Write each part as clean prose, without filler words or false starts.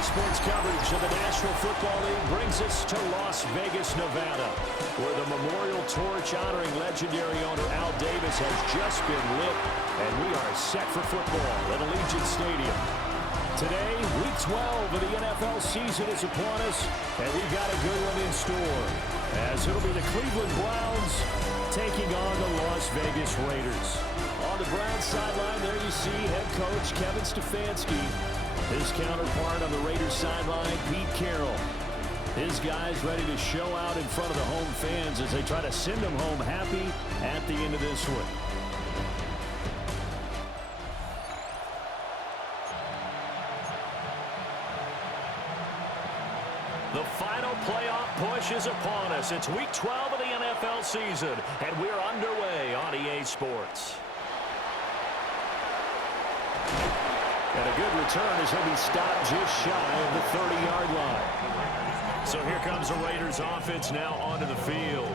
Sports coverage of the National Football League brings us to Las Vegas, Nevada, where the memorial torch honoring legendary owner Al Davis has just been lit, and we are set for football at Allegiant Stadium. Today, Week 12 of the NFL season is upon us, and we've got a good one in store, as it'll be the Cleveland Browns taking on the Las Vegas Raiders. On the Browns sideline, there you see head coach Kevin Stefanski. His counterpart on the Raiders sideline, Pete Carroll. His guys ready to show out in front of the home fans as they try to send them home happy at the end of this one. The final playoff push is upon us. It's Week 12 of the NFL season, and we're underway on EA Sports. And a good return as he'll be stopped just shy of the 30-yard line. So here comes the Raiders offense now onto the field.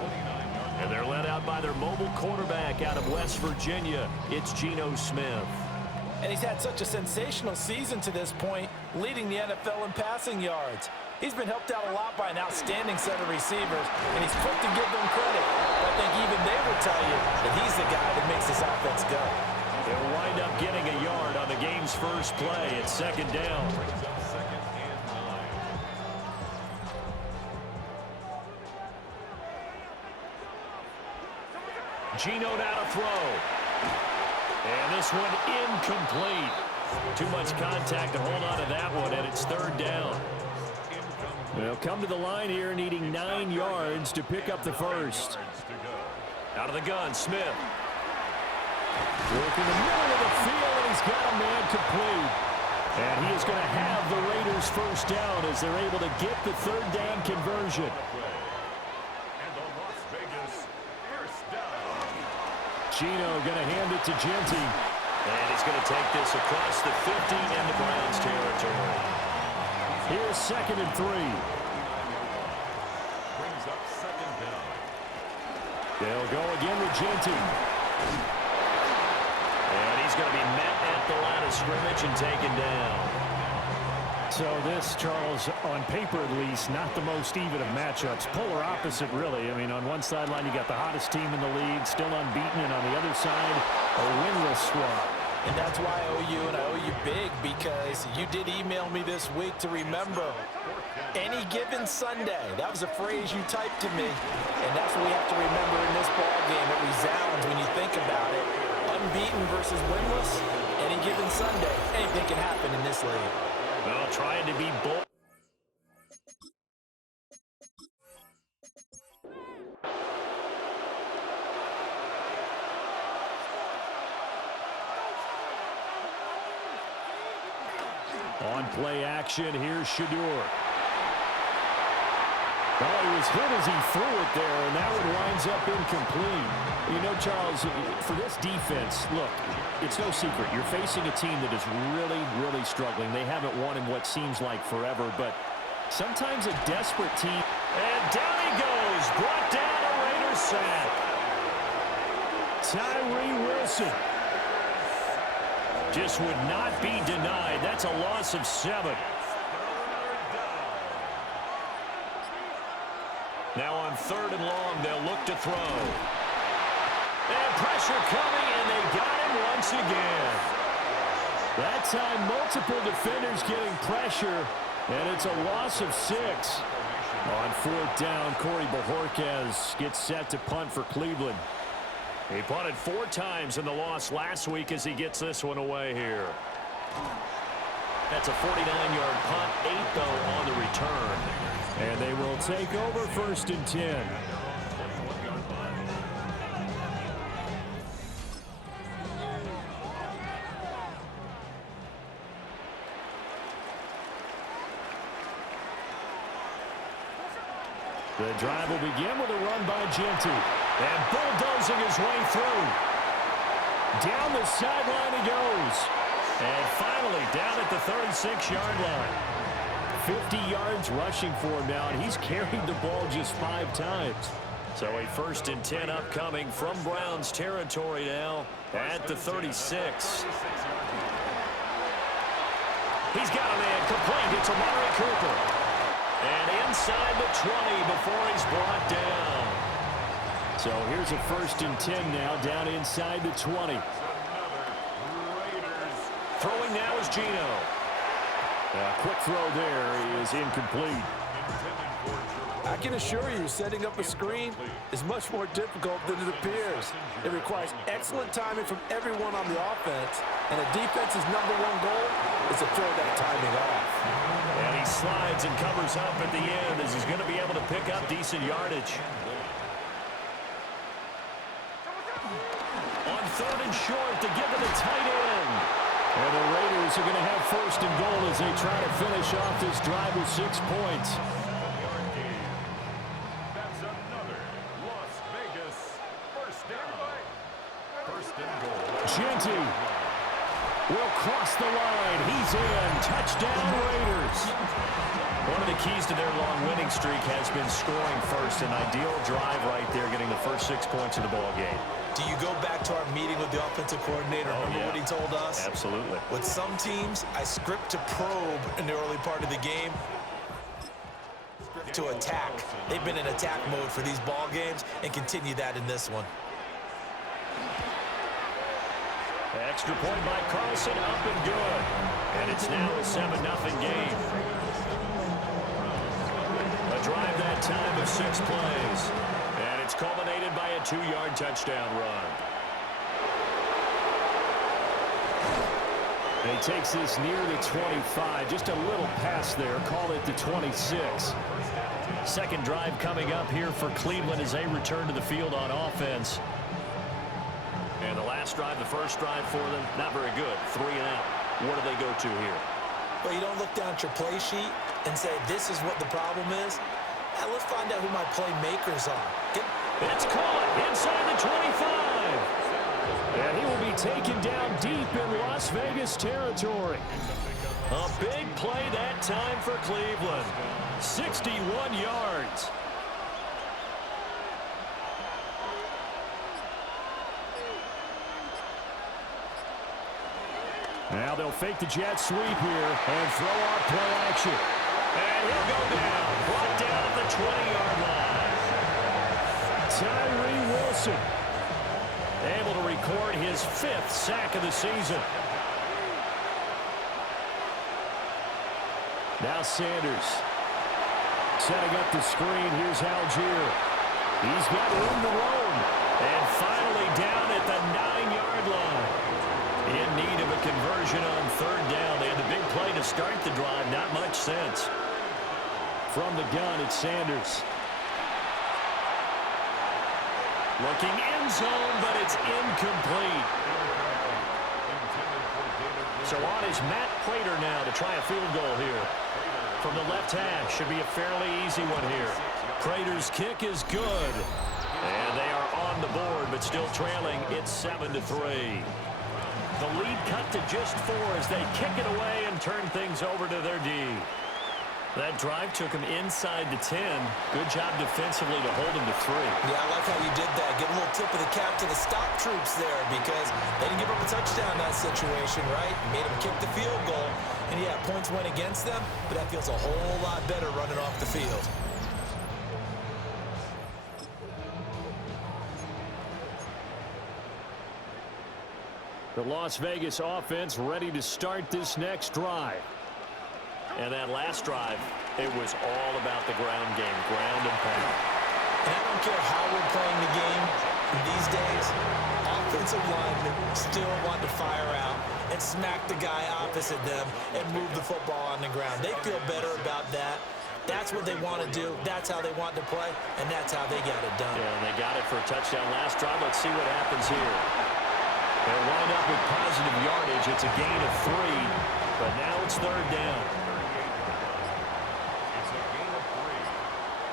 And they're led out by their mobile quarterback out of West Virginia. It's Geno Smith. And he's had such a sensational season to this point, leading the NFL in passing yards. He's been helped out a lot by an outstanding set of receivers, and he's quick to give them credit. I think even they will tell you that he's the guy that makes this offense go. They'll wind up getting a yard on the game's first play at second down. Geno now to throw. And this one incomplete. Too much contact to hold on to that one, and it's third down. They'll come to the line here needing 9 yards to pick up the first. Out of the gun, Smith. Work in the middle of the field, and he's got a man complete. And he is going to have the Raiders first down as they're able to get the third down conversion. Geno going to hand it to Genty. And he's going to take this across the 50 into Browns territory. Here's 2nd and 3. Brings up 2nd down. They'll go again with Genty. And he's going to be met at the line of scrimmage and taken down. So this, Charles, on paper at least, not the most even of matchups. Polar opposite, really. I mean, on one sideline, you got the hottest team in the league, still unbeaten, and on the other side, a winless squad. And that's why I owe you, and I owe you big, because you did email me this week to remember any given Sunday. That was a phrase you typed to me, and that's what we have to remember in this ball game. It resounds when you think about it. Unbeaten versus winless, any given Sunday, anything can happen in this league. Well, trying to be bold. On play action, here's Shador. Well, he was hit as he threw it there, and that one winds up incomplete. You know, Charles, for this defense, look, it's no secret. You're facing a team that is really, really struggling. They haven't won in what seems like forever, but sometimes a desperate team. And down he goes, brought down a Raiders sack. Tyree Wilson just would not be denied. That's a loss of 7. Now on 3rd and long, they'll look to throw. And pressure coming, and they got him once again. That time, multiple defenders getting pressure, and it's a loss of 6. On 4th down, Corey Bojorquez gets set to punt for Cleveland. He punted 4 times in the loss last week as he gets this one away here. That's a 49-yard punt, 8 though on the return. And they will take over 1st and 10. The drive will begin with a run by Genty. And bulldozing his way through. Down the sideline he goes. And finally down at the 36-yard line. 50 yards rushing for him now, and he's carried the ball just 5 times. So a 1st and 10 upcoming from Browns territory now at the 36. He's got a man complete. It's Amari Cooper. And inside the 20 before he's brought down. So here's a 1st and 10 now, down inside the 20. Throwing now is Geno. A quick throw there is incomplete. I can assure you, setting up a screen is much more difficult than it appears. It requires excellent timing from everyone on the offense, and a defense's #1 goal is to throw that timing off. And he slides and covers up at the end as he's going to be able to pick up decent yardage. On 3rd and short to give it a tight end. And the Raiders are going to have 1st and goal as they try to finish off this drive with 6 points. That's another Las Vegas first down. 1st and goal. Genty will cross the line. He's in. Touchdown, Raiders. One of the keys to their long winning streak has been scoring first. An ideal drive right there, getting the first 6 points of the ball game. Do you go back to our meeting with the offensive coordinator? Remember what he told us? Absolutely. With some teams, I script to probe in the early part of the game, to attack. They've been in attack mode for these ball games and continue that in this one. Extra point by Carlson, up and good. And it's now a 7-0 game. A drive that time of 6 plays. And it's culminated by a 2-yard touchdown run. He takes this near the 25. Just a little pass there. Call it the 26. Second drive coming up here for Cleveland as they return to the field on offense. And the last drive, the first drive for them, not very good. 3 and out. What do they go to here? Well, you don't look down at your play sheet and say, this is what the problem is. Now, let's find out who my playmakers are. It's caught inside the 25. And he will be taken down deep in Las Vegas territory. A big play that time for Cleveland. 61 yards. Now they'll fake the jet sweep here and throw out play action. And he'll go down. Brought down at the 20-yard line. Tyree Wilson able to record his 5th sack of the season. Now Sanders setting up the screen. Here's Algier. He's got room to roam. And finally down at the 9-yard line. In need of a conversion on 3rd down. They had the big play to start the drive. Not much sense. From the gun, it's Sanders. Looking end zone, but it's incomplete. So on is Matt Prater now to try a field goal here. From the left hash, should be a fairly easy one here. Prater's kick is good. And they are on the board, but still trailing. It's 7-3. The lead cut to just 4 as they kick it away and turn things over to their D. That drive took him inside the 10. Good job defensively to hold him to 3. Yeah, I like how you did that. Give a little tip of the cap to the stop troops there because they didn't give up a touchdown in that situation, right? Made them kick the field goal. And yeah, points went against them, but that feels a whole lot better running off the field. The Las Vegas offense ready to start this next drive. And that last drive, it was all about the ground game, ground and pound. And I don't care how we're playing the game these days, offensive linemen still want to fire out and smack the guy opposite them and move the football on the ground. They feel better about that. That's what they want to do. That's how they want to play, and that's how they got it done. Yeah, and they got it for a touchdown last drive. Let's see what happens here. They'll wind up with positive yardage. It's a gain of 3, but now it's 3rd down. It's a gain of 3.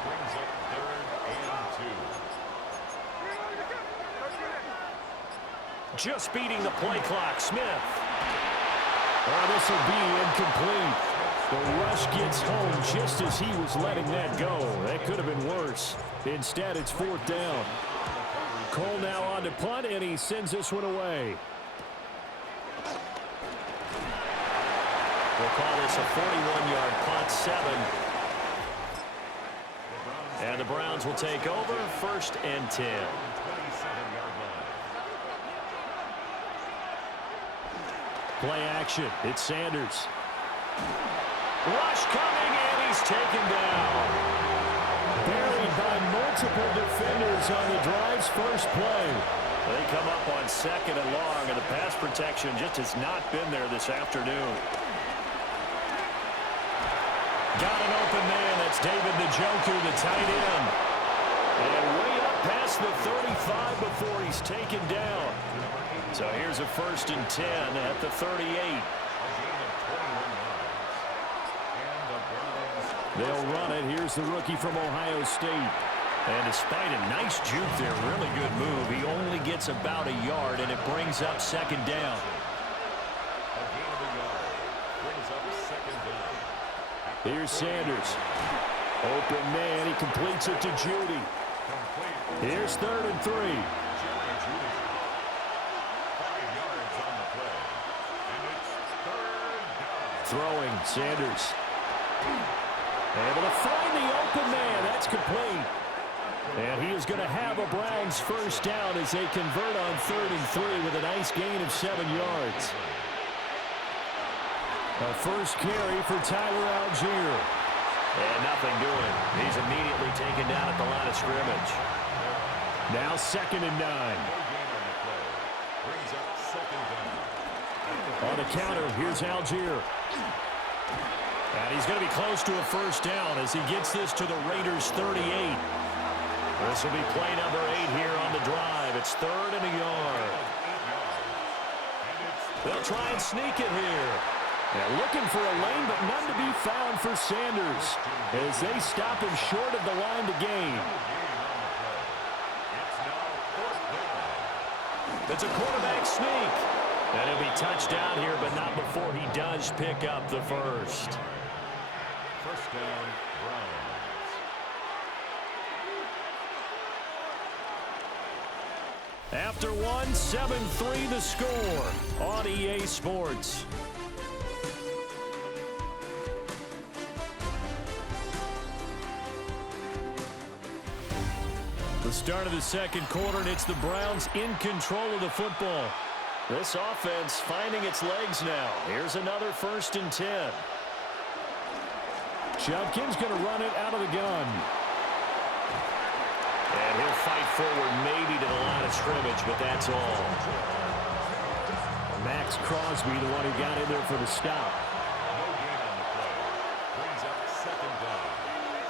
Brings up 3rd and 2. Just beating the play clock, Smith. Oh, this will be incomplete. The rush gets home just as he was letting that go. That could have been worse. Instead, it's 4th down. Cole now on to punt, and he sends this one away. We'll call this a 41-yard punt, 7. And the Browns will take over, 1st and 10. Play action. It's Sanders. Rush coming, and he's taken down. Buried by multiple defenders on the drive's first play. They come up on 2nd and long, and the pass protection just has not been there this afternoon. Got an open man. That's David Njoku, the tight end. And way up past the 35 before he's taken down. So here's a 1st and 10 at the 38. They'll run it. Here's the rookie from Ohio State. And despite a nice juke there, really good move, he only gets about a yard, and it brings up 2nd down. Here's Sanders. Open man. He completes it to Judy. Here's 3rd and 3. Throwing, Sanders. Able to find the open man. That's complete. And he is going to have a Browns 1st down as they convert on 3rd and 3 with a nice gain of 7 yards. A first carry for Tyler Algier. And nothing doing. He's immediately taken down at the line of scrimmage. Now 2nd and 9. On the counter, here's Algier. And he's going to be close to a 1st down as he gets this to the Raiders' 38. This will be play number 8 here on the drive. It's 3rd and a yard. They'll try and sneak it here. They're looking for a lane, but none to be found for Sanders as they stop him short of the line to gain. It's a quarterback sneak. And he'll be touched down here, but not before he does pick up the 1st. 1st down, Browns. After one, 7-3 the score on EA Sports. The start of the 2nd quarter, and it's the Browns in control of the football. This offense finding its legs now. Here's another 1st and 10. Judkins going to run it out of the gun. And he'll fight forward maybe to the line of scrimmage, but that's all. Max Crosby, the one who got in there for the stop. No gain on the play. Brings up 2nd down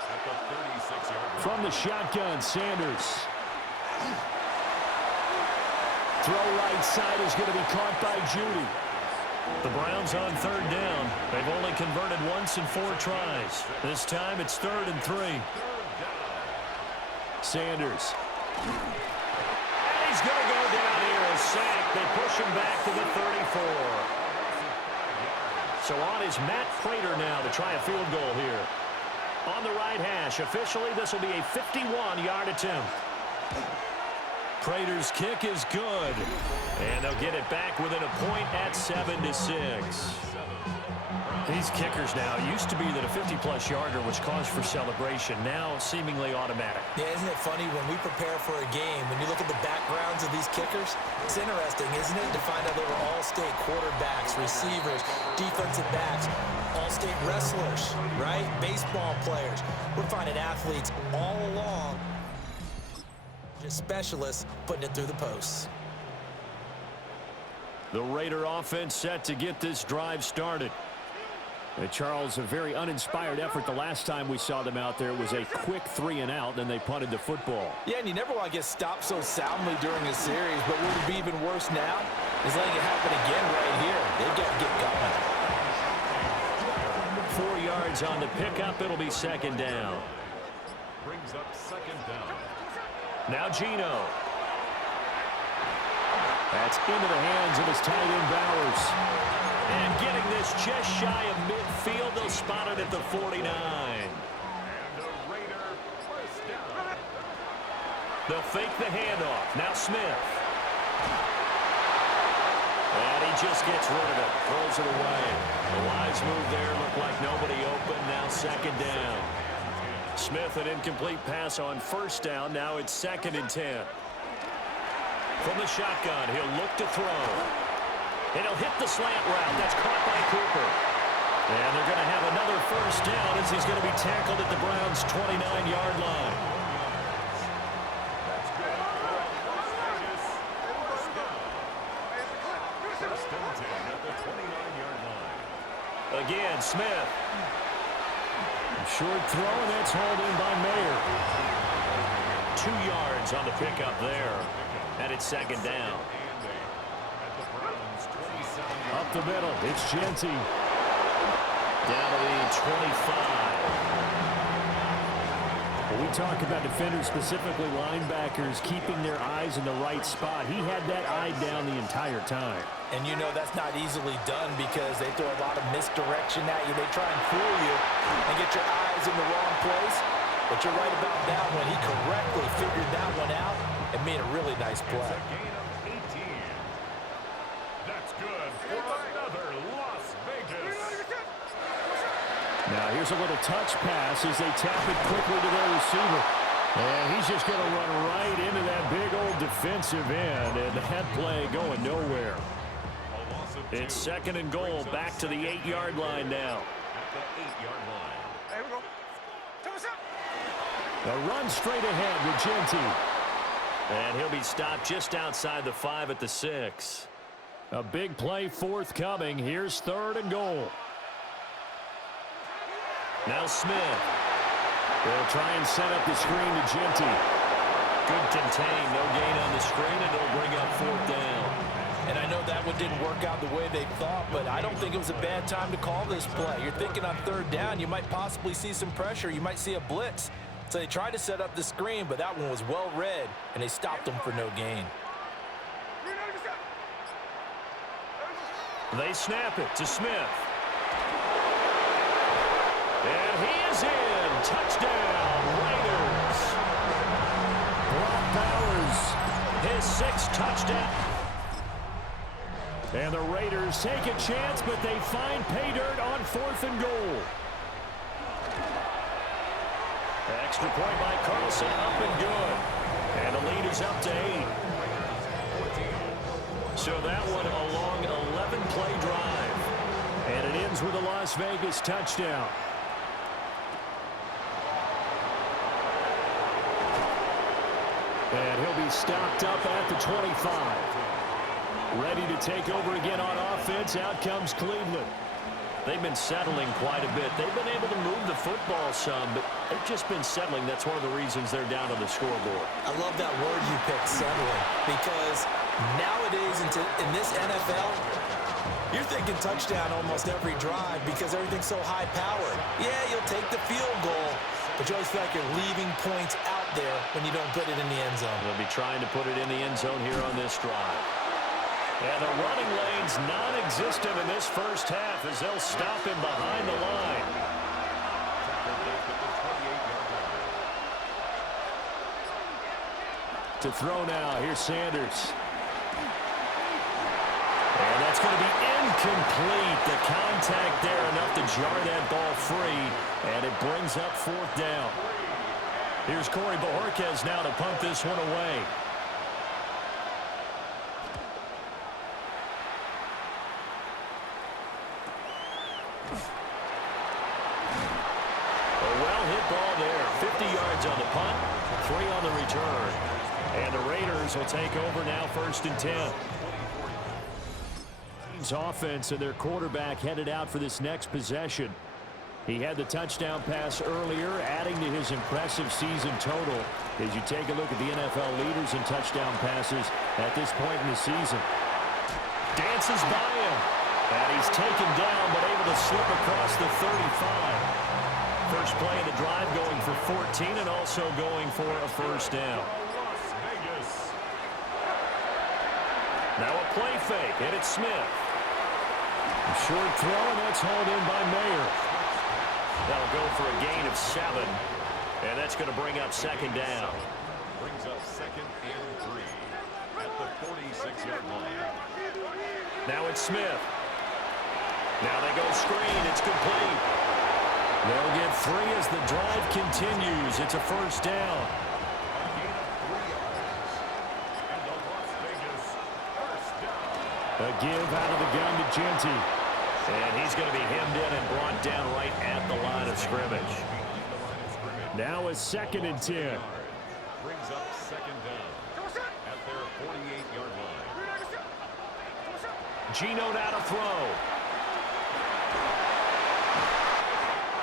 at the 36-yard line. From the shotgun, Sanders. Throw right side is going to be caught by Judy. The Browns on 3rd down. They've only converted once in 4 tries. This time it's 3rd and 3. Sanders. And he's going to go down here, a sack. They push him back to the 34. So on is Matt Prater now to try a field goal here. On the right hash. Officially, this will be a 51-yard attempt. Prater's kick is good. And they'll get it back within a point at 7-6. These kickers now, used to be that a 50-plus yarder was cause for celebration. Now seemingly automatic. Yeah, isn't it funny when we prepare for a game, when you look at the backgrounds of these kickers, it's interesting, isn't it, to find out they were all-state quarterbacks, receivers, defensive backs, all-state wrestlers, right? Baseball players. We're finding athletes all along. Just specialists putting it through the posts. The Raider offense set to get this drive started. Charles, a very uninspired effort the last time we saw them out there. It was a quick 3-and-out, then they punted the football. Yeah, and you never want to get stopped so soundly during a series, but what would be even worse now is letting it happen again right here. They've got to get going. 4 yards on the pickup. It'll be 2nd down. Brings up 2nd down. Now Geno. That's into the hands of his tight end Bowers. And getting this just shy of midfield, they'll spot it at the 49. And a Raider 1st down. They'll fake the handoff. Now Smith. And he just gets rid of it. Throws it away. The wise move there. Looked like nobody open. Now second down. Smith, an incomplete pass on first down. Now it's 2nd and 10. From the shotgun, he'll look to throw. And he'll hit the slant route. That's caught by Cooper. And they're going to have another first down as he's going to be tackled at the Browns' 29-yard line. That's good. First and 10 at the 29-yard line. Again, Smith. Short throw, and that's hauled in by Mayer. 2 yards on the pickup there. And it's second down. Up the middle, it's Genty. Down to the 25. When we talk about defenders, specifically linebackers, keeping their eyes in the right spot, he had that eye down the entire time. And you know that's not easily done because they throw a lot of misdirection at you. They try and fool you and get your eyes in the wrong place. But you're right about that one. He correctly figured that one out and made a really nice play. It's a gain of 18. That's good for another Las Vegas. Now here's a little touch pass as they tap it quickly to their receiver. And he's just going to run right into that big old defensive end. And that play going nowhere. It's 2nd and goal, back to the 8-yard line now. At the 8-yard line. There we go. What's up? A run straight ahead with Genty. And he'll be stopped just outside the 5 at the 6. A big play forthcoming. Here's 3rd and goal. Now Smith. They'll try and set up the screen to Genty. Good contain, no gain on the screen, and it'll bring up 4th down. And I know that one didn't work out the way they thought, but I don't think it was a bad time to call this play. You're thinking on 3rd down, you might possibly see some pressure. You might see a blitz. So they tried to set up the screen, but that one was well read, and they stopped them for no gain. They snap it to Smith. And he is in. Touchdown, Raiders. Brock Bowers. His 6th touchdown. And the Raiders take a chance, but they find pay dirt on 4th and goal. Extra point by Carlson, up and good. And the lead is up to 8. So that one a long 11-play drive. And it ends with a Las Vegas touchdown. And he'll be stopped up at the 25. Ready to take over again on offense. Out comes Cleveland. They've been settling quite a bit. They've been able to move the football some, but they've just been settling. That's one of the reasons they're down on the scoreboard. I love that word you picked, settling, because nowadays in this NFL, you're thinking touchdown almost every drive because everything's so high-powered. Yeah, you'll take the field goal, but you always feel like you're leaving points out there when you don't put it in the end zone. They'll be trying to put it in the end zone here on this drive. And the running lane's non-existent in this first half as they'll stop him behind the line. To throw now, here's Sanders. And that's going to be incomplete. The contact there enough to jar that ball free, and it brings up 4th down. Here's Corey Bojorquez now to punt this one away. A well-hit ball there. 50 yards on the punt, 3 on the return. And the Raiders will take over now, 1st and 10. Offense and their quarterback headed out for this next possession. He had the touchdown pass earlier, adding to his impressive season total as you take a look at the NFL leaders in touchdown passes at this point in the season. Dances by him, and he's taken down but able to slip across the 35. First play of the drive going for 14 and also going for a first down. Las Vegas. Now a play fake, and it's Smith. A short throw, and that's hauled in by Mayer. That'll go for a gain of 7, and that's going to bring up 2nd down. Brings up 2nd and 3 at the 46-yard line. Now it's Smith. Now they go screen. It's complete. They'll get 3 as the drive continues. It's a first down. A give out of the gun to Genty. And he's going to be hemmed in and brought down right at the line of scrimmage. Now a 2nd and 10. Brings up 2nd down at their 48-yard line. Geno now to throw.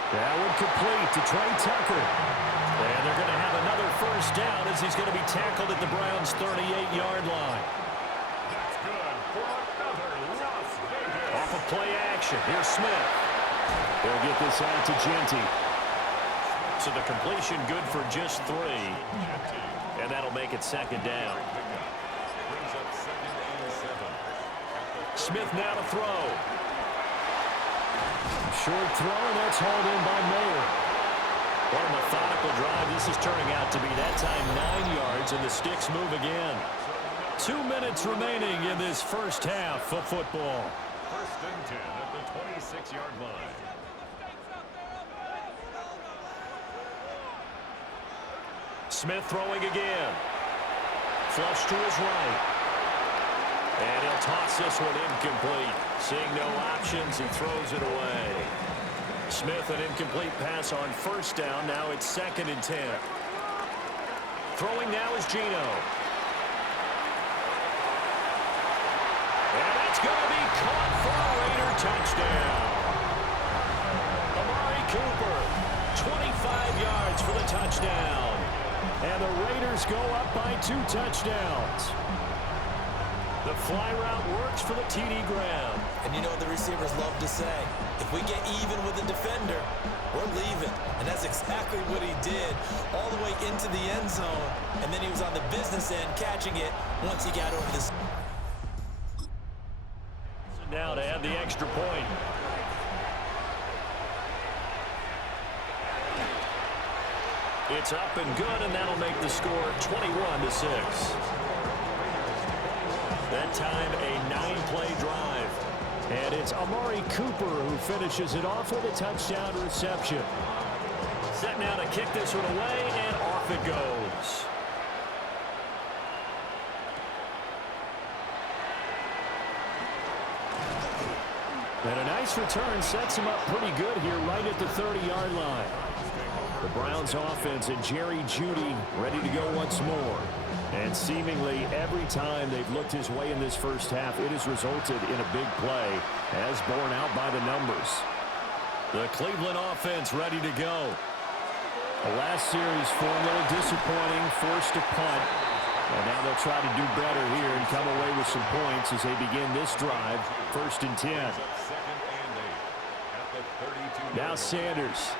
That one complete to Trey Tucker. And they're going to have another first down as he's going to be tackled at the Browns' 38-yard line. That's good for another Las Vegas. Off of play action. Here's Smith. They'll get this out to Genty. So the completion good for just 3. And that'll make it 2nd down. Brings up 2nd and 7. Smith now to throw. Short throw, and that's hauled in by Mayer. What a methodical drive this is turning out to be. That time 9 yards, and the sticks move again. 2 minutes remaining in this first half of football. 1st and 10 at the 26-yard line. Smith throwing again. Flush to his right. And he'll toss this one incomplete. Seeing no options, he throws it away. Smith, an incomplete pass on first down. Now it's 2nd and 10. Throwing now is Geno. And it's going to be caught for a Raider touchdown. Amari Cooper, 25 yards for the touchdown. And the Raiders go up by 2 touchdowns. The fly route works for the TD Graham. And you know what the receivers love to say? If we get even with the defender, we're leaving. And that's exactly what he did all the way into the end zone. And then he was on the business end catching it once he got over this. Now to add the extra point. It's up and good, and that'll make the score 21-6. That time a 9-play drive. And it's Amari Cooper who finishes it off with a touchdown reception. Set now to kick this one away, and off it goes. And a nice return sets him up pretty good here right at the 30-yard line. The Browns offense and Jerry Jeudy ready to go once more. And seemingly every time they've looked his way in this first half, it has resulted in a big play, as borne out by the numbers. The Cleveland offense ready to go. The last series for a little disappointing, forced to punt. And now they'll try to do better here and come away with some points as they begin this drive. 1st and 10. Now Sanders.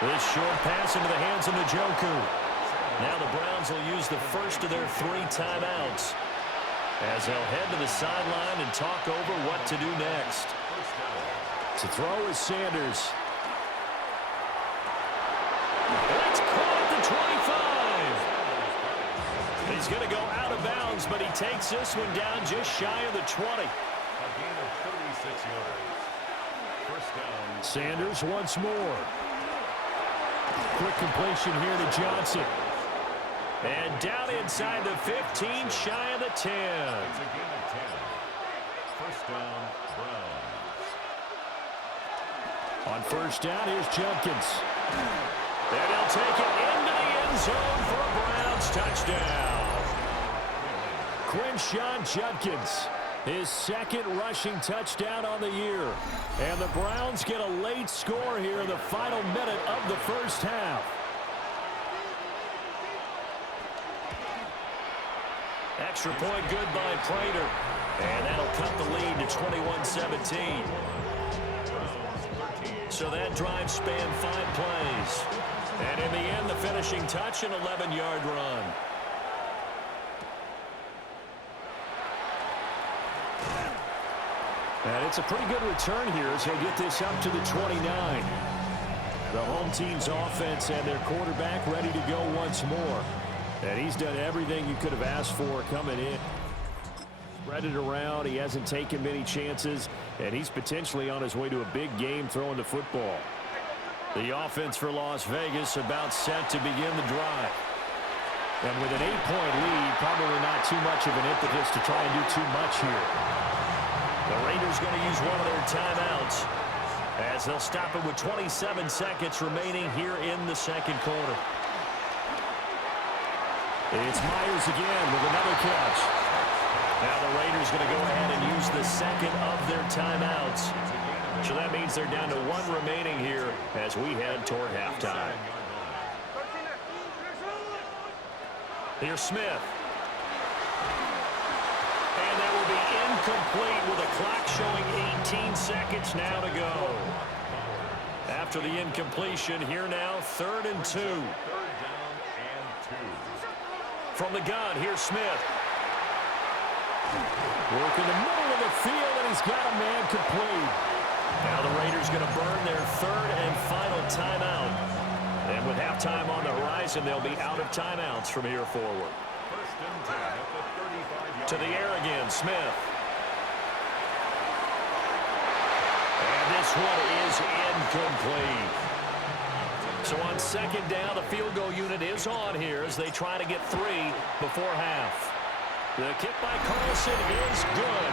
This short pass into the hands of Njoku. Now the Browns will use the first of their 3 timeouts as they'll head to the sideline and talk over what to do next. To throw is Sanders. And it's caught at the 25. He's going to go out of bounds, but he takes this one down just shy of the 20. A gain of 36 yards. First down. Sanders once more. Quick completion here to Johnson. And down inside the 15, shy of the 10. It's a gain of 10. First down, Browns. On first down, here's Judkins. And he'll take it into the end zone for a Browns touchdown. Quinshon Judkins, his 2nd rushing touchdown on the year. And the Browns get a late score here in the final minute of the first half. Extra point good by Prater. And that'll cut the lead to 21-17. So that drive spanned 5 plays. And in the end, the finishing touch, an 11-yard run. And it's a pretty good return here as he'll get this up to the 29. The home team's offense and their quarterback ready to go once more. And he's done everything you could have asked for coming in. Spread it around. He hasn't taken many chances, and he's potentially on his way to a big game throwing the football. The offense for Las Vegas about set to begin the drive. And with an 8-point lead, probably not too much of an impetus to try and do too much here. The Raiders going to use one of their timeouts as they'll stop it with 27 seconds remaining here in the second quarter. It's Myers again with another catch. Now the Raiders going to go ahead and use the second of their timeouts. So that means they're down to one remaining here as we head toward halftime. Here's Smith. And that will be incomplete with a clock showing 18 seconds now to go. After the incompletion, here now, 3rd and 2. From the gun, here's Smith. Working the middle of the field, and he's got a man complete. Now the Raiders going to burn their 3rd and final timeout. And with halftime on the horizon, they'll be out of timeouts from here forward. To the air again, Smith. And this one is incomplete. So on 2nd down, the field goal unit is on here as they try to get 3 before half. The kick by Carlson is good.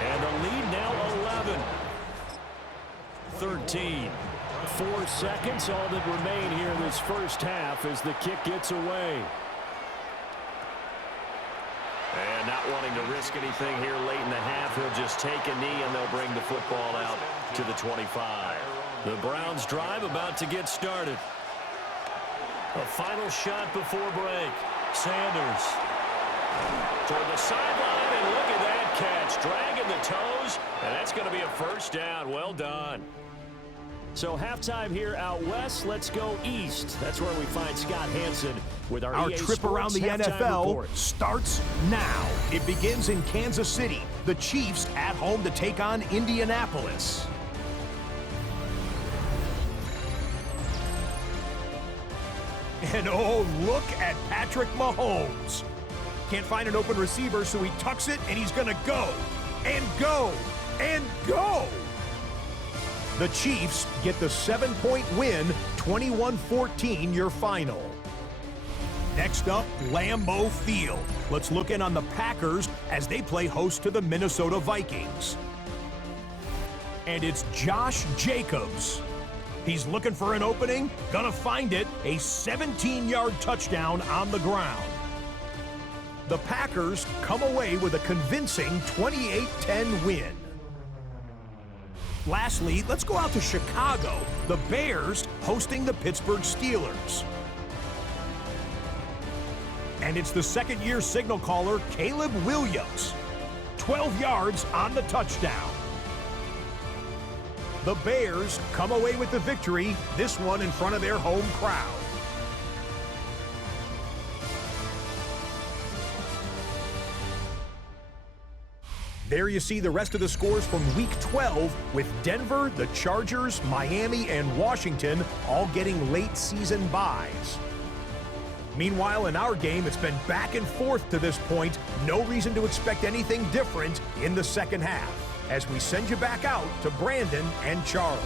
And the lead now 11. 13. 4 seconds, all that remain here in this first half as the kick gets away. And not wanting to risk anything here late in the half, he'll just take a knee and they'll bring the football out to the 25. The Browns drive about to get started. A final shot before break. Sanders toward the sideline, and look at that catch. Dragging the toes, and that's going to be a first down. Well done. So halftime here out west. Let's go east. That's where we find Scott Hansen with our EA trip Sports around the halftime NFL report. starts now. It begins in Kansas City. The Chiefs at home to take on Indianapolis. And oh, look at Patrick Mahomes. Can't find an open receiver, so he tucks it, and he's going to go, and go, and go. The Chiefs get the 7-point win, 21-14 your final. Next up, Lambeau Field. Let's look in on the Packers as they play host to the Minnesota Vikings. And it's Josh Jacobs. He's looking for an opening, gonna find it, a 17-yard touchdown on the ground. The Packers come away with a convincing 28-10 win. Lastly, let's go out to Chicago. The Bears hosting the Pittsburgh Steelers. And it's the second-year signal caller, Caleb Williams. 12 yards on the touchdown. The Bears come away with the victory, this one in front of their home crowd. There you see the rest of the scores from Week 12 with Denver, the Chargers, Miami, and Washington all getting late season byes. Meanwhile, in our game, it's been back and forth to this point. No reason to expect anything different in the second half as we send you back out to Brandon and Charles.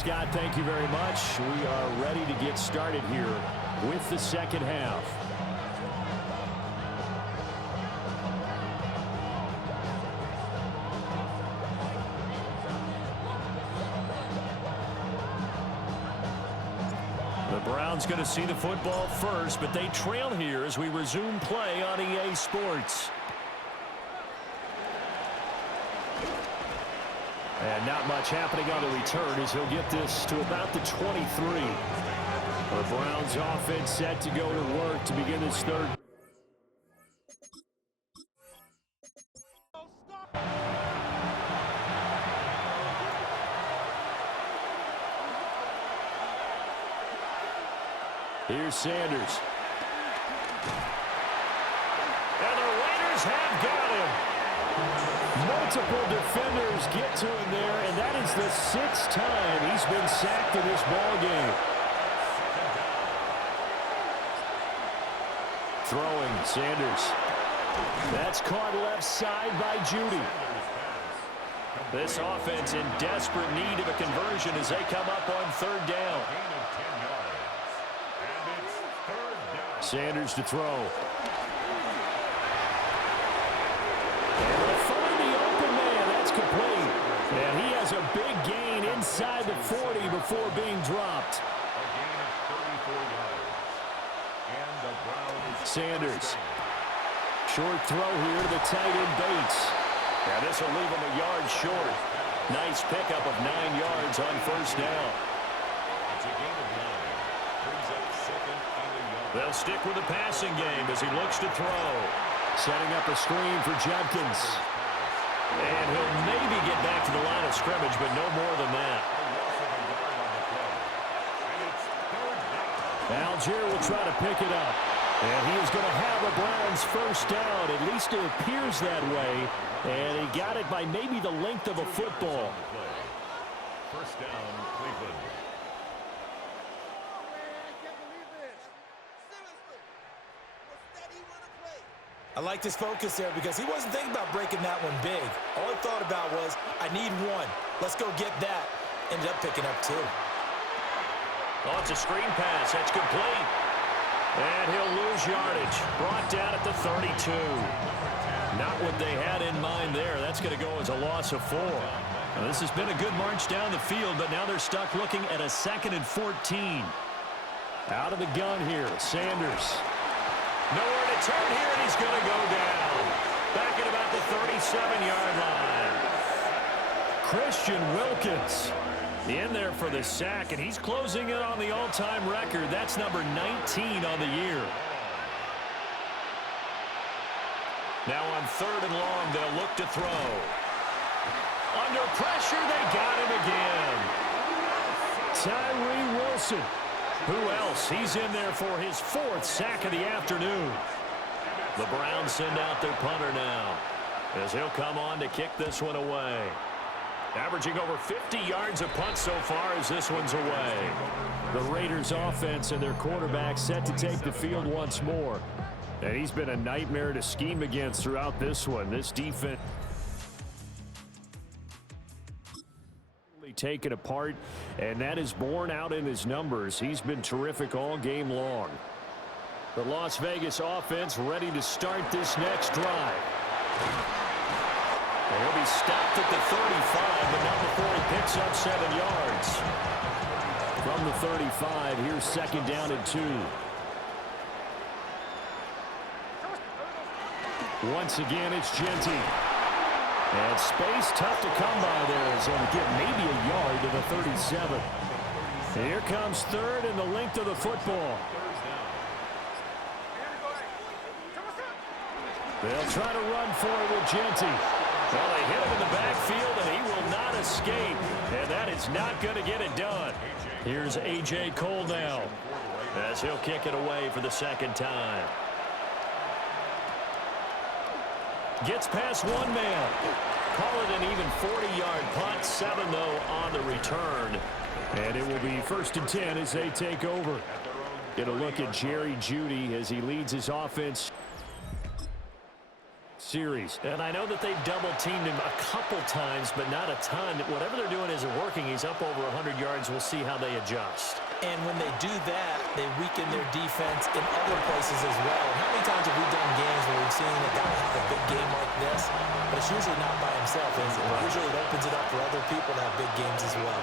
Scott, thank you very much. We are ready to get started here with the second half. The Browns going to see the football first, but they trail here as we resume play on EA Sports. And not much happening on the return as he'll get this to about the 23. The Browns offense set to go to work to begin this third. Here's Sanders. And the Raiders Raiders have got him. Multiple defenders get to him there, and that is the 6th time he's been sacked in this ball game. Throwing, Sanders. That's caught left side by Judy. This offense in desperate need of a conversion as they come up on 3rd down. Sanders to throw. And they'll find the open man. That's complete. And he has a big gain inside the 40 before being dropped. Sanders. Short throw here to the tight end Bates. Now this will leave him a yard short. Nice pickup of 9 yards on 1st down. They'll stick with the passing game as he looks to throw. Setting up a screen for Judkins. And he'll maybe get back to the line of scrimmage, but no more than that. Algier will try to pick it up. And he is going to have a Browns 1st down. At least it appears that way. And he got it by maybe the length of a football. 1st down, Cleveland. I liked his focus there because he wasn't thinking about breaking that one big. All he thought about was, I need 1. Let's go get that. Ended up picking up 2. Oh, it's a screen pass. That's complete. And he'll lose yardage. Brought down at the 32. Not what they had in mind there. That's going to go as a loss of 4. Now, this has been a good march down the field, but now they're stuck looking at a 2nd and 14. Out of the gun here, Sanders. Nowhere to turn here, and he's going to go down. Back at about the 37-yard line. Christian Wilkins in there for the sack, and he's closing in on the all-time record. That's number 19 on the year. Now on 3rd and long, they'll look to throw. Under pressure, they got him again. Tyree Wilson. Who else? He's in there for his 4th sack of the afternoon. The Browns send out their punter now, as he'll come on to kick this one away. Averaging over 50 yards a punt so far as this one's away. The Raiders offense and their quarterback set to take the field once more. And he's been a nightmare to scheme against throughout this one. This defense taken apart, and that is borne out in his numbers. He's been terrific all game long. The Las Vegas offense ready to start this next drive. And he'll be stopped at the 35, but not before he picks up 7 yards. From the 35, here's 2nd down and 2. Once again, it's Genty. And space tough to come by there as he'll get maybe a yard to the 37. Here comes 3rd and the length of the football. They'll try to run for it with Genty. Well, they hit him in the backfield, and he will not escape. And that is not going to get it done. Here's A.J. Cole now, as he'll kick it away for the 2nd time. Gets past 1 man. Call it an even 40-yard punt. 7, though, on the return. And it will be 1st and 10 as they take over. Get a look at Jerry Jeudy as he leads his offense series. And I know that they've double-teamed him a couple times, but not a ton. Whatever they're doing isn't working. He's up over 100 yards. We'll see how they adjust. And when they do that, they weaken their defense in other places as well. How many times have we done games where we've seen a guy have a big game like this, but it's usually not by himself, is it? Usually it opens it up for other people to have big games as well.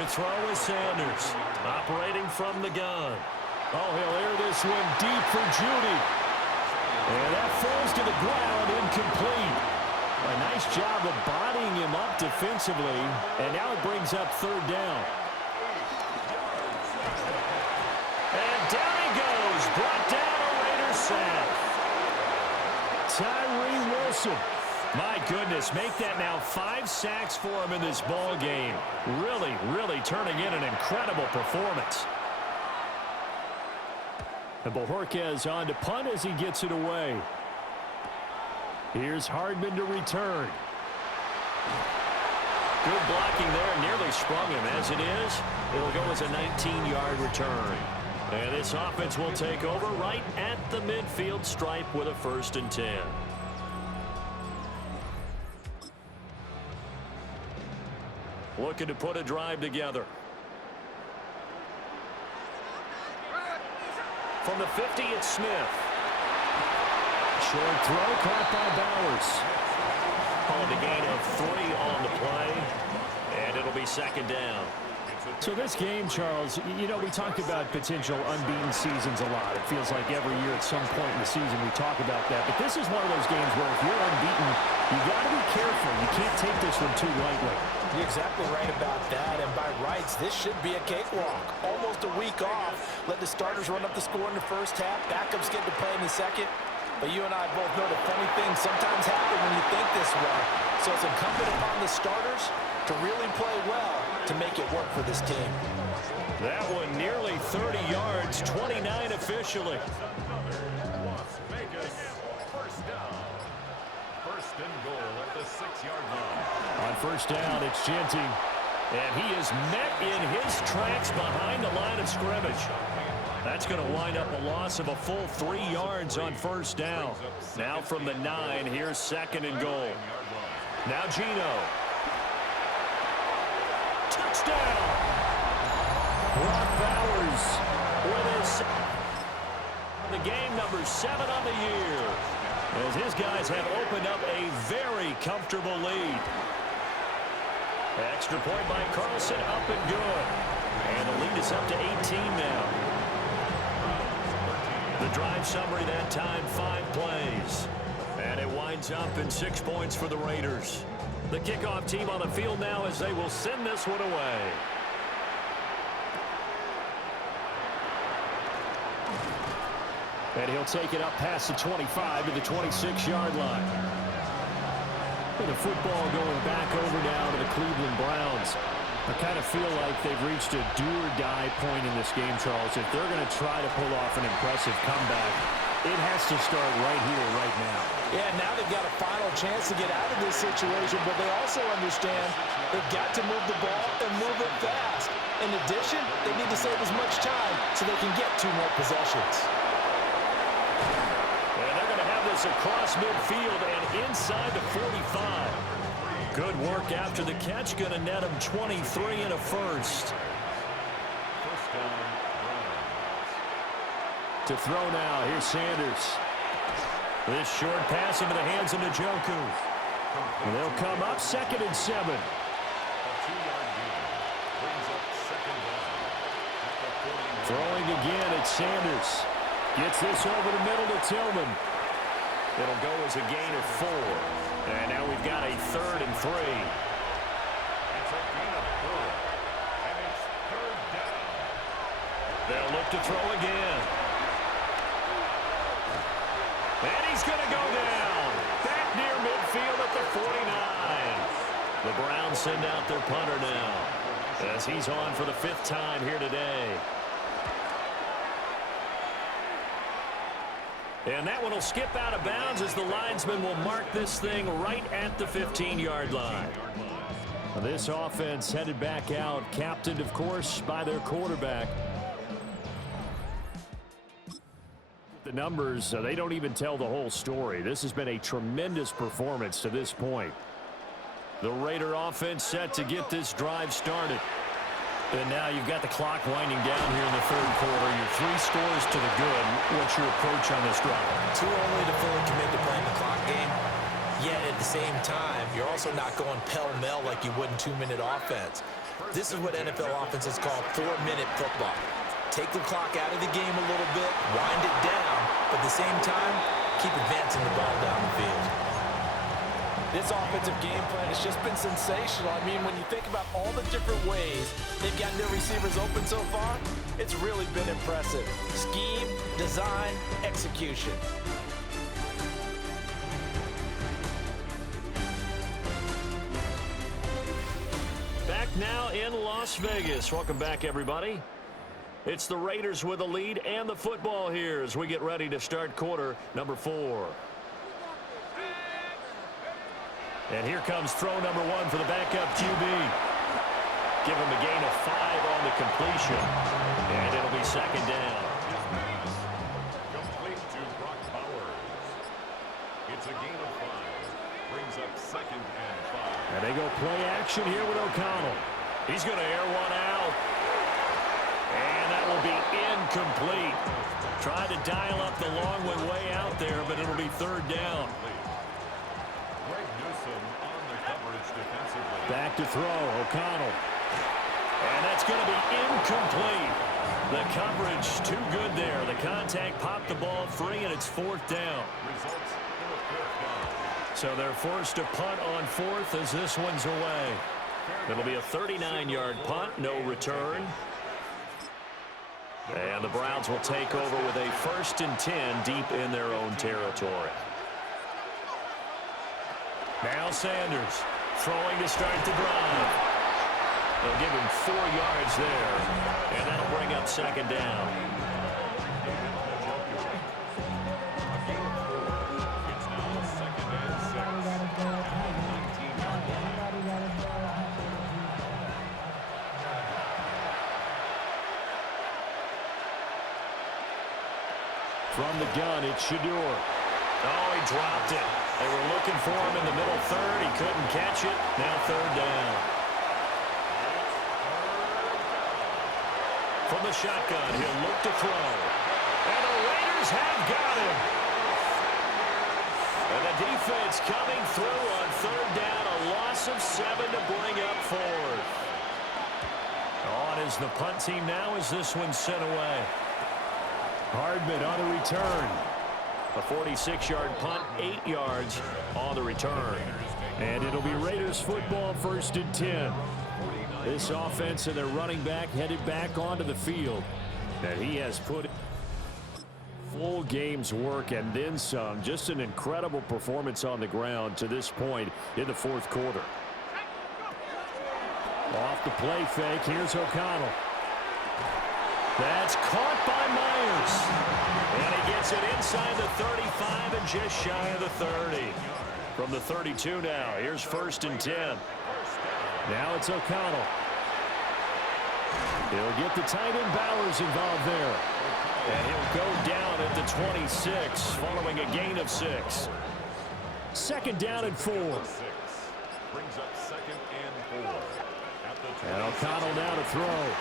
To throw is Sanders, operating from the gun. Oh, he'll air this one deep for Jeudy. And that falls to the ground, incomplete. A nice job of bodying him up defensively, and now it brings up 3rd down. And down he goes, brought down a Raiders sack. Tyree Wilson. My goodness, make that now 5 sacks for him in this ball game. Really, really turning in an incredible performance. And Bojorquez on to punt as he gets it away. Here's Hardman to return. Good blocking there. Nearly sprung him. As it is, it'll go as a 19-yard return. And this offense will take over right at the midfield stripe with a 1st and 10. Looking to put a drive together. From the 50, it's Smith. Short throw caught by Bowers. Called a gain of 3 on the play, and it'll be 2nd down. So this game, Charles, you know, we talked about potential unbeaten seasons a lot. It feels like every year at some point in the season we talk about that. But this is one of those games where if you're unbeaten, you got to be careful. You can't take this one too lightly. You're exactly right about that, and by rights, this should be a cakewalk. Almost a week off. Let the starters run up the score in the first half. Backups get to play in the second. But you and I both know that funny things sometimes happen when you think this way. So it's incumbent upon the starters to really play well to make it work for this team. That one nearly 30 yards, 29 officially. Las Vegas, 1st down. 1st and goal at the 6-yard line. On 1st down, it's Genty. And he is met in his tracks behind the line of scrimmage. That's going to wind up a loss of a full 3 yards on 1st down. Now from the 9, here's 2nd and goal. Now Gino. Touchdown! Brock Bowers with his the game, number 7 on the year. As his guys have opened up a very comfortable lead. Extra point by Carlson, up and good. And the lead is up to 18 now. The drive summary that time, 5 plays. And it winds up in 6 points for the Raiders. The kickoff team on the field now as they will send this one away. And he'll take it up past the 25 to the 26-yard line. And the football going back over now to the Cleveland Browns. I kind of feel like they've reached a do-or-die point in this game, Charles. If they're going to try to pull off an impressive comeback, it has to start right here, right now. Yeah, now they've got a final chance to get out of this situation, but they also understand they've got to move the ball and move it fast. In addition, they need to save as much time so they can get 2 more possessions. And they're going to have this across midfield and inside the 45. Good work after the catch. Going to net him 23 and a 1st. 1st down, Browns. To throw now. Here's Sanders. This short pass into the hands of Njoku. And they'll come up 2nd and 7. A 2-yard gain brings up 2nd down. At the 49. Throwing again, it's Sanders. Gets this over the middle to Tillman. It'll go as a gain of 4. And now we've got a 3rd and 3. It's a gain of 4. And it's 3rd down. They'll look to throw again. And he's going to go down. Back near midfield at the 49. The Browns send out their punter now as he's on for the 5th time here today. And that one will skip out of bounds as the linesman will mark this thing right at the 15-yard line. This offense headed back out, captained, of course, by their quarterback. The numbers, they don't even tell the whole story. This has been a tremendous performance to this point. The Raider offense set to get this drive started. And now you've got the clock winding down here in the 3rd quarter. You're 3 scores to the good. What's your approach on this drive? Too early to fully commit to playing the clock game. Yet at the same time, you're also not going pell-mell like you would in 2-minute offense. This is what NFL offenses call 4-minute football. Take the clock out of the game a little bit, wind it down, but at the same time, keep advancing the ball down the field. This offensive game plan has just been sensational. I mean, when you think about all the different ways they've gotten their receivers open so far, it's really been impressive. Scheme, design, execution. Back now in Las Vegas. Welcome back, everybody. It's the Raiders with the lead and the football here as we get ready to start quarter number 4. And here comes throw number 1 for the backup QB. Give him a gain of 5 on the completion. And it'll be second down. Complete to Brock Bowers. It's a gain of 5. Brings up second and 5. And they go play action here with O'Connell. He's going to air one out. And that will be incomplete. Tried to dial up the long one way out there, but it'll be third down. Back to throw, O'Connell. And that's going to be incomplete. The coverage too good there. The contact popped the ball free, and it's fourth down. So they're forced to punt on fourth as this one's away. It'll be a 39-yard punt, no return. And the Browns will take over with a 1st and 10 deep in their own territory. Now Sanders throwing to start the drive. They'll give him 4 yards there, and that'll bring up second down. From the gun, it's Shador. Oh, he dropped it. They were looking for him in the middle third. He couldn't catch it. Now third down. From the shotgun, he'll look to throw. And the Raiders have got him. And the defense coming through on third down. A loss of 7 to bring up fourth. On is the punt team now as this one's sent away. Hardman on the return. A 46-yard punt, 8 yards on the return. And it'll be Raiders football, 1st and 10. This offense and their running back headed back onto the field. And he has put full game's work and then some. Just an incredible performance on the ground to this point in the fourth quarter. Off the play fake, here's O'Connell. That's caught by Myers. And he gets it inside the 35 and just shy of the 30. From the 32 now, here's 1st and 10. Now it's O'Connell. He'll get the tight end Bowers involved there. And he'll go down at the 26 following a gain of 6. Second down and 4. Brings up second and 4. And O'Connell now to throw.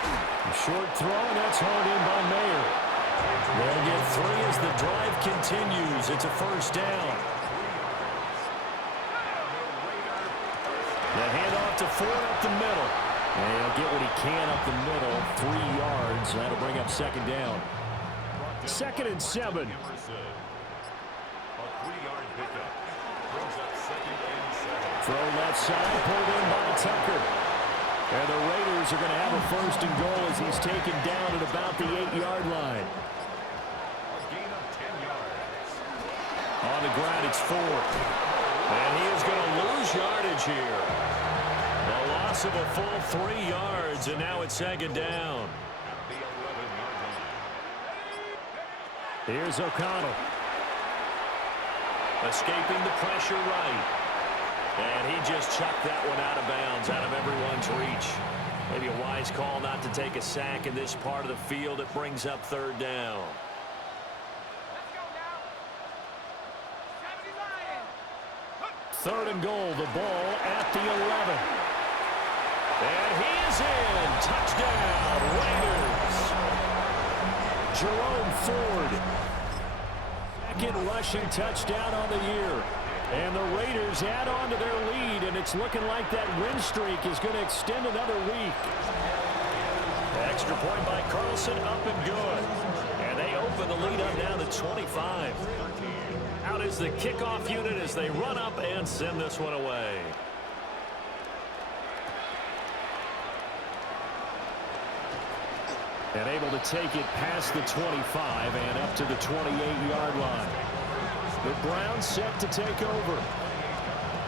A short throw, and that's hauled in by Mayer. They'll get 3 as the drive continues. It's a first down. The handoff to Ford up the middle. And he'll get what he can up the middle. 3 yards. That'll bring up second down. 2nd and 7. A 3-yard pickup. Brings up second and 7. Throw left side, pulled in by Tucker. And the Raiders are going to have a 1st and goal as he's taken down at about the 8-yard line. A gain of 10 yards. On the ground, it's Ford. And he is going to lose yardage here. The loss of a full 3 yards, and now it's second down. At the 11-yard line. Here's O'Connell. Escaping the pressure right. And he just chucked that one out of bounds, out of everyone's reach. Maybe a wise call not to take a sack in this part of the field. It brings up third down. Third and goal, the ball at the 11. And he is in. Touchdown, Raiders. Jerome Ford. Second rushing touchdown on the year. And the Raiders add on to their lead, and it's looking like that win streak is going to extend another week. Extra point by Carlson, up and good. And they open the lead up now to 25. Out is the kickoff unit as they run up and send this one away. And able to take it past the 25 and up to the 28-yard line. The Browns set to take over.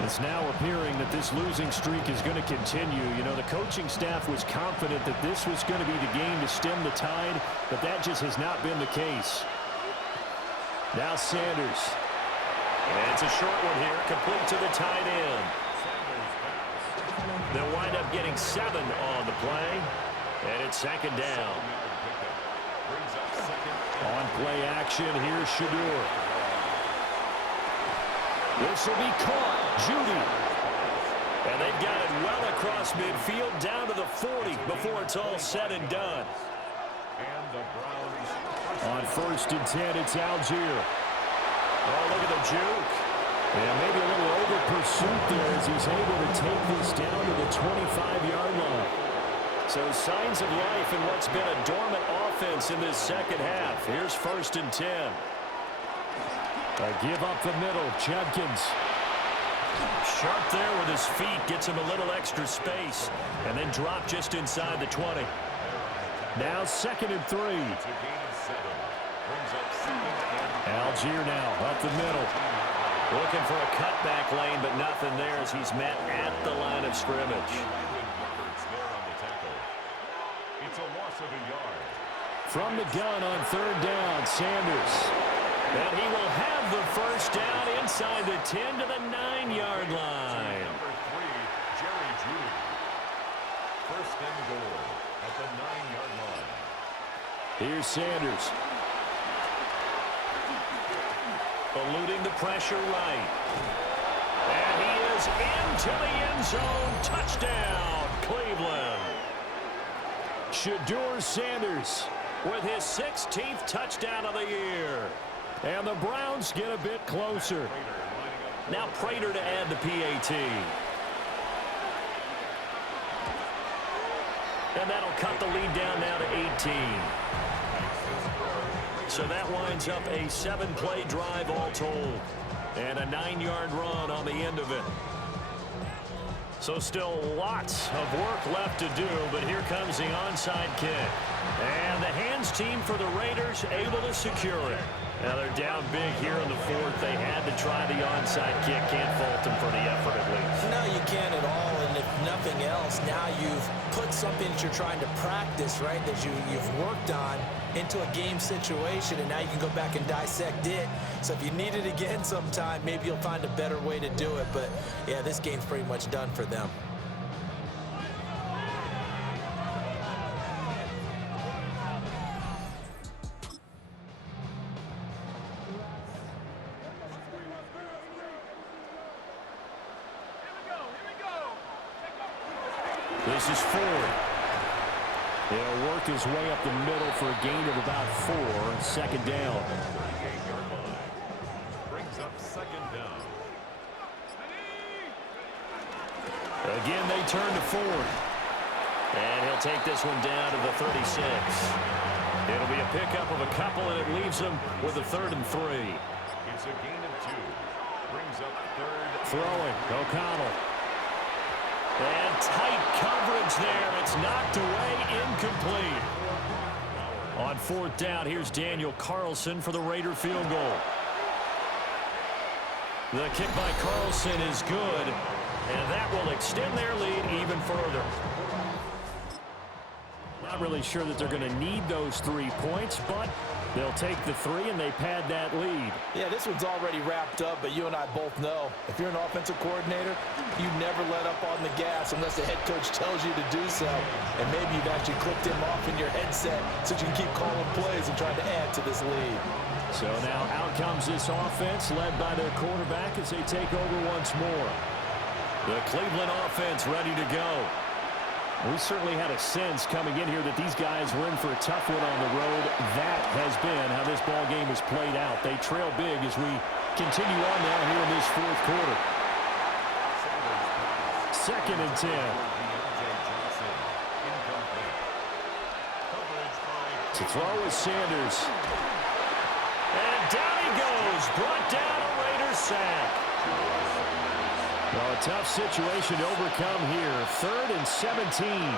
It's now appearing that this losing streak is going to continue. You know, the coaching staff was confident that this was going to be the game to stem the tide, but that just has not been the case. Now Sanders. And it's a short one here, complete to the tight end. They'll wind up getting 7 on the play, and it's second down. On play action, here's Shedeur. This will be caught. Judy. And they've got it well across midfield, down to the 40 before it's all said and done. On 1st and 10, it's Algier. Oh, look at the juke. And maybe a little over pursuit there as he's able to take this down to the 25-yard line. So signs of life in what's been a dormant offense in this second half. Here's 1st and 10. A give up the middle, Judkins. Sharp there with his feet, gets him a little extra space, and then drop just inside the 20. Now 2nd and 3. Algier now up the middle. Looking for a cutback lane, but nothing there as he's met at the line of scrimmage. It's a loss of a yard. From the gun on 3rd down, Sanders. And he will have the first down inside the 10 to the 9-yard line. Number 3, Jerry Judy. 1st and goal at the 9-yard line. Here's Sanders. Eluding the pressure right. And he is into the end zone. Touchdown, Cleveland. Shedeur Sanders with his 16th touchdown of the year. And the Browns get a bit closer. Now Prater to add the PAT. And that'll cut the lead down now to 18. So that winds up a 7-play drive all told. And a 9-yard run on the end of it. So still lots of work left to do, but here comes the onside kick. And the hands team for the Raiders able to secure it. Now they're down big here in the 4th. They had to try the onside kick. Can't fault them for the effort at least. No, you can't at all. And if nothing else, now you've put something that you're trying to practice, right, that you've worked on into a game situation, and now you can go back and dissect it. So if you need it again sometime, maybe you'll find a better way to do it. But, yeah, this game's pretty much done for them. This is Ford. He'll work his way up the middle for a gain of about 4. 2nd down. Brings up 2nd down. Again, they turn to Ford. And he'll take this one down to the 36. It'll be a pickup of a couple, and it leaves him with a 3rd and 3. It's a gain of 2. Brings up 3rd. Throwing, O'Connell. And tight coverage there. It's knocked away, incomplete. On 4th down, here's Daniel Carlson for the Raider field goal. The kick by Carlson is good, and that will extend their lead even further. Not really sure that they're going to need those 3 points, but they'll take the 3 and they pad that lead. Yeah, this one's already wrapped up, but you and I both know if you're an offensive coordinator, you never let up on the gas unless the head coach tells you to do so. And maybe you've actually clicked him off in your headset so you can keep calling plays and trying to add to this lead. So now out comes this offense led by their quarterback as they take over once more. The Cleveland offense ready to go. We certainly had a sense coming in here that these guys were in for a tough one on the road. That has been how this ball game has played out. They trail big as we continue on now here in this 4th quarter. 2nd and 10. To throw is Sanders. And down he goes. Brought down a Raiders sack. Well, a tough situation to overcome here. 3rd and 17.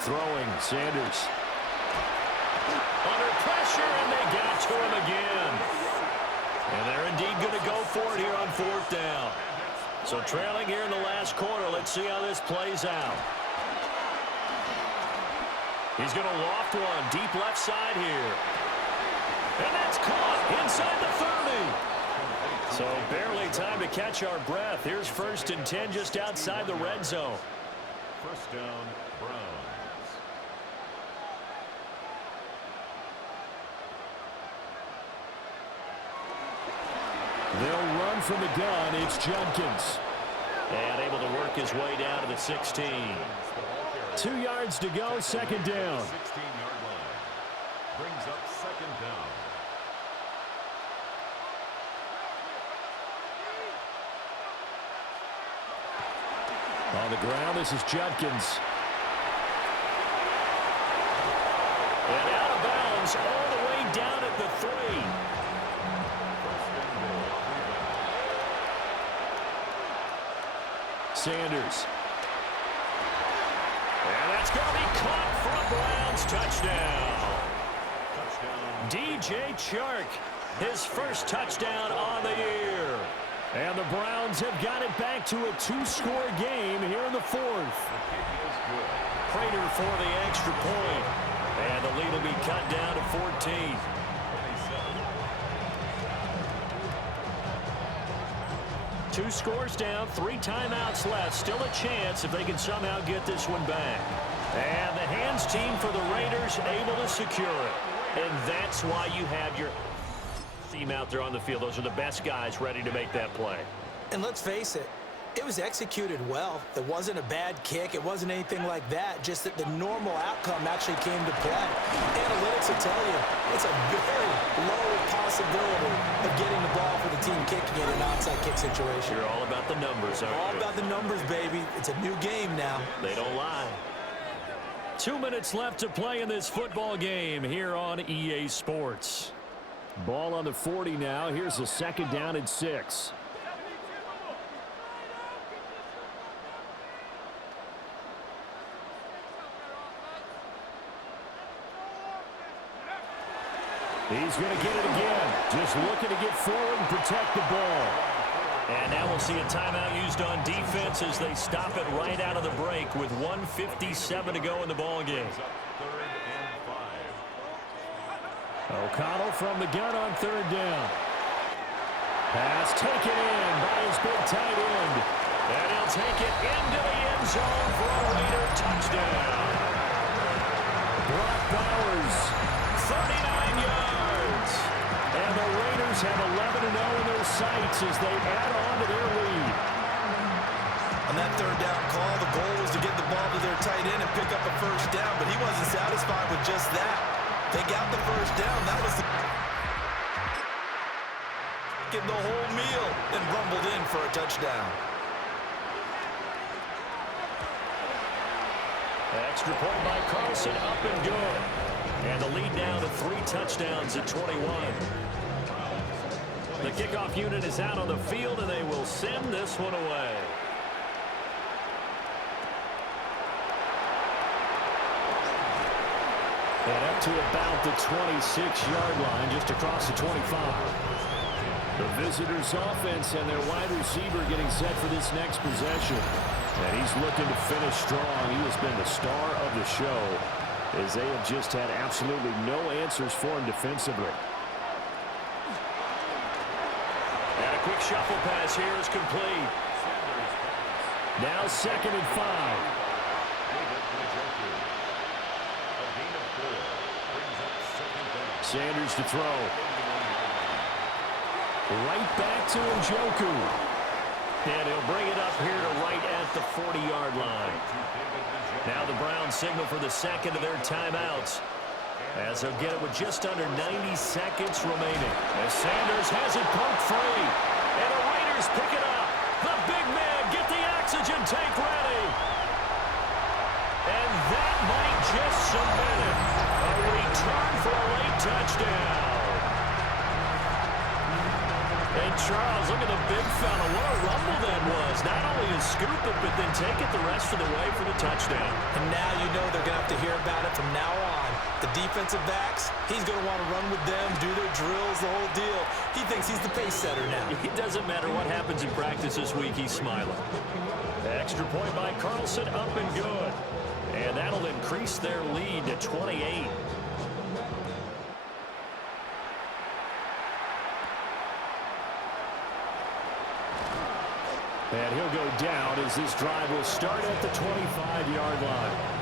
Throwing, Sanders. Under pressure, and they got to him again. And they're indeed going to go for it here on 4th down. So trailing here in the last quarter. Let's see how this plays out. He's going to loft one deep left side here. And that's caught inside the 30. So barely time to catch our breath. Here's 1st and 10 just outside the red zone. 1st down, Browns. They'll run from the gun. It's Judkins. And able to work his way down to the 16. 2 yards to go, 2nd down. 16-yard line. Brings up 2nd down. On the ground, this is Judkins. And out of bounds all the way down at the 3. Sanders. And that's going to be caught for a Browns touchdown. DJ Chark, his first touchdown on the year. And the Browns have got it back to a 2-score game here in the 4th. Prater for the extra point. And the lead will be cut down to 14. 2 scores down, 3 timeouts left. Still a chance if they can somehow get this one back. And the hands team for the Raiders able to secure it. And that's why you have your team out there on the field. Those are the best guys ready to make that play. And let's face it, it was executed well. It wasn't a bad kick. It wasn't anything like that. Just that the normal outcome actually came to play. Analytics will tell you it's a very low possibility of getting the ball for the team kicking it in an onside kick situation. You're all about the numbers, aren't you? All about the numbers, baby. It's a new game now. They don't lie. 2 minutes left to play in this football game here on EA Sports. Ball on the 40 now. Here's a 2nd down and 6. He's going to get it again. Just looking to get forward and protect the ball. And now we'll see a timeout used on defense as they stop it right out of the break with 1:57 to go in the ball game. O'Connell from the gun on 3rd down. Pass taken in by his big tight end. And he'll take it into the end zone for a Raider touchdown. Brock Bowers, 39 yards. and the Raiders have 11-0 in their sights as they add on to their lead. On that 3rd down call, the goal was to get the ball to their tight end and pick up a 1st down, but he wasn't satisfied with just that. They got the 1st down. That was the get the whole meal and rumbled in for a touchdown. Extra point by Carlson, up and good. And the lead down to 3 touchdowns at 21. The kickoff unit is out on the field, and they will send this one away. And up to about the 26-yard line, just across the 25. The visitors' offense and their wide receiver getting set for this next possession. And he's looking to finish strong. He has been the star of the show as they have just had absolutely no answers for him defensively. And a quick shuffle pass here is complete. Now 2nd and 5. Sanders to throw. Right back to Njoku. And he'll bring it up here to right at the 40-yard line. Now the Browns signal for the 2nd of their timeouts, as they'll get it with just under 90 seconds remaining. As Sanders has it poked free. And the Raiders pick it up. The big man, get the oxygen tank ready. And that might just cement it. A return for a late touchdown. And Charles, look at the big fella. What a rumble that was. Not only to scoop it, but then take it the rest of the way for the touchdown. And now you know they're going to have to hear about it from now on. The defensive backs, he's going to want to run with them, do their drills, the whole deal. He thinks he's the pace setter now. It doesn't matter what happens in practice this week, he's smiling. Extra point by Carlson, up and good. And that'll increase their lead to 28. And he'll go down as this drive will start at the 25-yard line.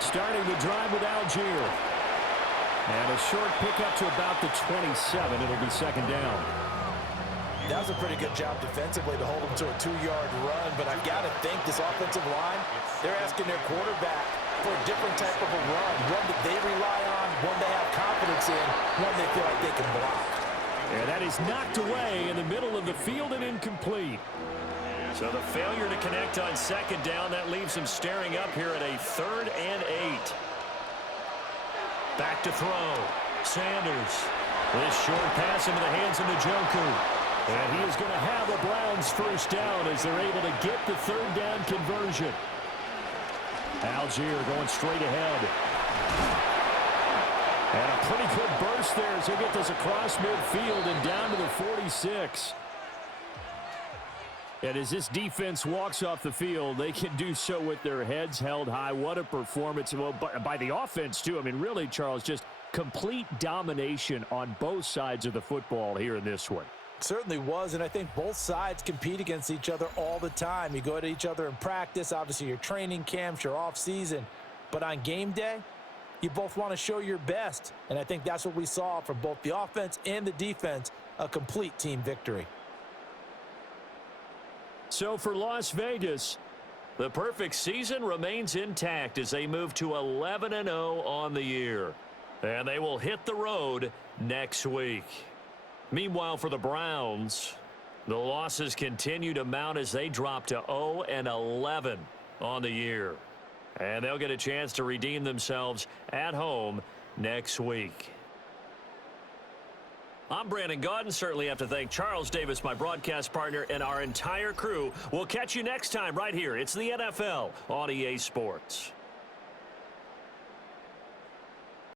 Starting the drive with Algier. And a short pickup to about the 27. It'll be second down. That was a pretty good job defensively to hold him to a 2-yard run, but I've got to think this offensive line, they're asking their quarterback for a different type of a run, one that they rely on, one they have confidence in, one they feel like they can block. And that is knocked away in the middle of the field and incomplete. So the failure to connect on second down, that leaves him staring up here at a 3rd and 8. Back to throw. Sanders. This short pass into the hands of Njoku. And he is going to have a Browns first down as they're able to get the 3rd down conversion. Algier going straight ahead. And a pretty good burst there as he'll get this across midfield and down to the 46. And as this defense walks off the field, they can do so with their heads held high. What a performance. Well, by the offense, too. I mean, really, Charles, just complete domination on both sides of the football here in this one. Certainly was, and I think both sides compete against each other all the time. You go at each other in practice, obviously your training camps, your off-season. But on game day, you both want to show your best. And I think that's what we saw from both the offense and the defense, a complete team victory. So for Las Vegas, the perfect season remains intact as they move to 11-0 on the year. And they will hit the road next week. Meanwhile, for the Browns, the losses continue to mount as they drop to 0-11 on the year. And they'll get a chance to redeem themselves at home next week. I'm Brandon Gaudin. Certainly have to thank Charles Davis, my broadcast partner, and our entire crew. We'll catch you next time right here. It's the NFL on EA Sports.